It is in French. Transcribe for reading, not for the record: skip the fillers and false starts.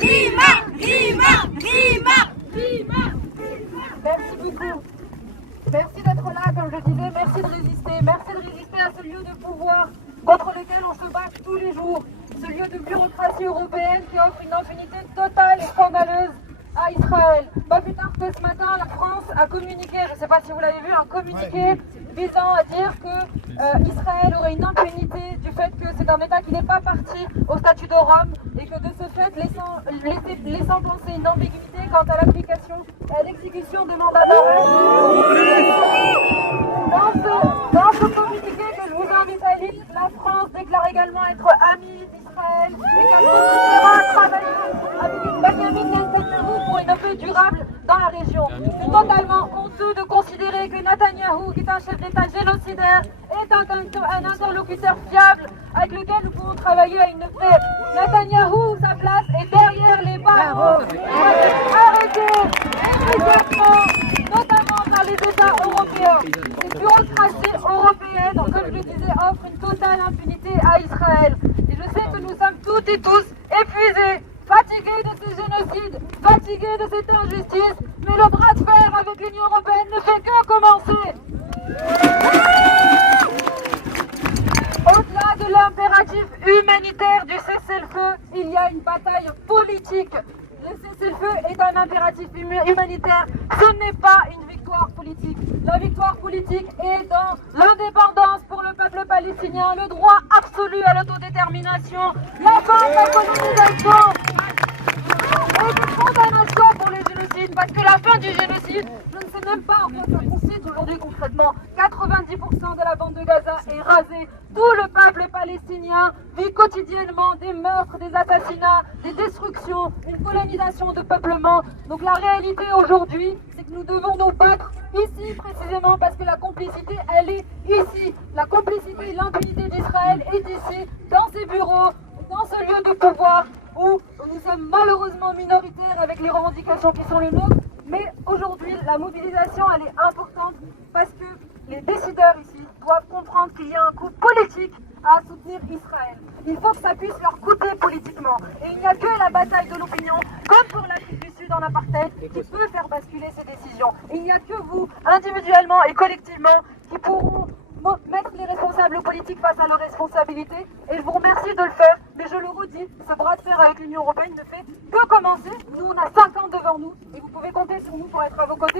Rima, Rima, Rima, Rima. Merci beaucoup. Merci d'être là, comme je disais, merci de résister à ce lieu de pouvoir contre lequel on se bat tous les jours, ce lieu de bureaucratie européenne qui offre une impunité totale et scandaleuse à Israël. Pas plus tard que ce matin, la France a communiqué, je ne sais pas si vous l'avez vu, un communiqué visant à dire que Israël aurait une impunité du fait que c'est un État qui n'est pas parti au statut de Rome et que de ce fait, laissant penser une ambiguïté quant à l'application et à l'exécution des mandats d'arrêt. Dans ce communiqué que je vous invite à lire, la France déclare également être amie d'Israël et qu'elle continuera à travailler avec une Benjamin Netanyahu pour une paix durable dans la région. C'est totalement honteux de considérer que Netanyahou, qui est un chef d'État génocidaire, est un interlocuteur fiable avec lequel nous pouvons travailler à une paix. Netanyahou, sa place est derrière les barreaux. Il doit être arrêté immédiatement, notamment par les États européens. Cette bureaucratie européenne, comme je le disais, offre une totale impunité à Israël. Et je sais que nous sommes toutes et tous épuisés, fatigués de ce génocide, fatigués de cette injustice, mais le bras de fer avec l'Union européenne ne fait que commencer. Au-delà de l'impératif humanitaire du cessez-le-feu, il y a une bataille politique. Le cessez-le-feu est un impératif humanitaire, ce n'est pas une victoire politique. La victoire politique est dans l'indépendance pour le peuple palestinien, le droit absolu à l'autodétermination, la fin de la colonisation et des condamnations pour les génocides, parce que la fin du génocide, je ne sais même pas en quoi ça consiste aujourd'hui concrètement. 90% de la bande de Gaza est rasée. Tout le peuple palestinien vit quotidiennement des meurtres, des assassinats, des destructions, une colonisation de peuplement. Donc la réalité aujourd'hui, c'est que nous devons nous battre ici précisément parce que la complicité, elle est ici. La complicité et l'impunité d'Israël est ici, dans ses bureaux, dans ce lieu de pouvoir où nous sommes malheureusement minoritaires avec les revendications qui sont les nôtres. Mais aujourd'hui, la mobilisation, elle est importante parce que les décideurs ici doivent comprendre qu'il y a un coût politique à soutenir Israël. Il faut que ça puisse leur coûter politiquement. Et il n'y a que la bataille de l'opinion, comme pour l'Afrique du Sud en apartheid, qui peut faire basculer ces décisions. Et il n'y a que vous, individuellement et collectivement, qui pourront mettre les responsables politiques face à leurs responsabilités. Et je vous remercie de le faire, mais je le redis, ce bras de fer avec l'Union européenne ne fait que commencer. Nous, on a 5 ans devant nous et vous pouvez compter sur nous pour être à vos côtés.